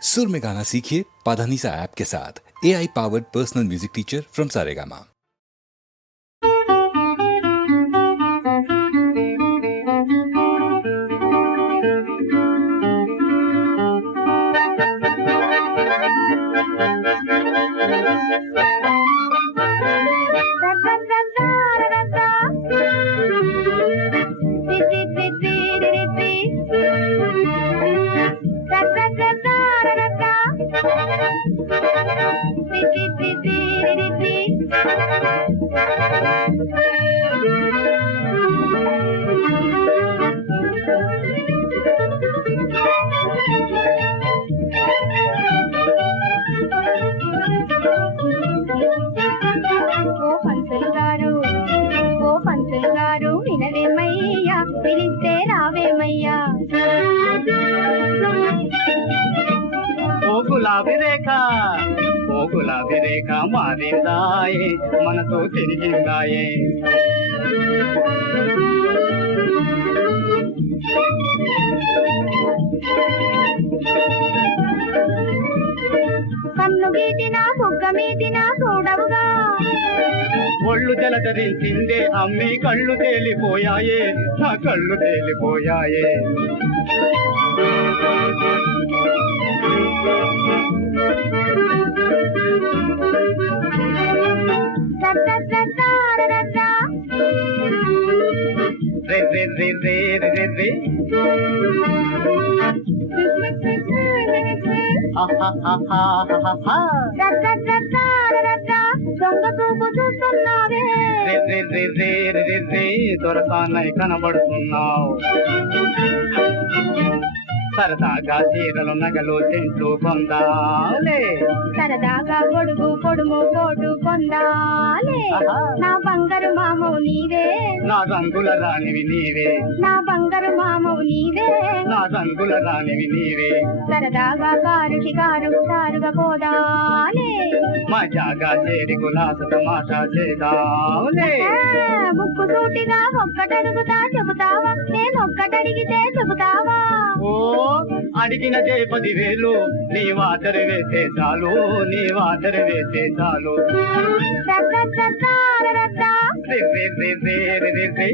सुर में गाना सीखिए पाधानीसा ऐप के साथ। AI powered personal music teacher from Saregama. గులాబీ రేఖ మారిందాయే మనతో తిరిగిందాయే కన్ను గీటినా బుగ్గ మీటినా చూడవుగా ఒళ్ళు జలధరించిందే అమ్మి కళ్ళు తేలిపోయాయే నా కళ్ళు తేలిపోయాయే దొరకానై కనబడుతున్నావు సరదాగా చీరలు నగలు తింటూ కొందాలే సరదాగా గొడుగు పొడుము కోటు కొందాలే నా బంగారు మామవు నీవే నా రంగుల రాణివి నీవే నా బంగారు మామవు నీవే నా రంగుల రాణివి నీవే సరదాగా కారు షికారు సారుగా పోదాలే మజాగా చేరి కులాస తమాషా చేదాలే ముక్కు సూటిగా ఒక్కటడుగుతా చెబుతావా నేనొక్కటడిగితే చెబుతావా ఓ అడిగినదే 10,000 నీ వాటరు వేసే చాలు నీ వాటరు వేసే చాలు రే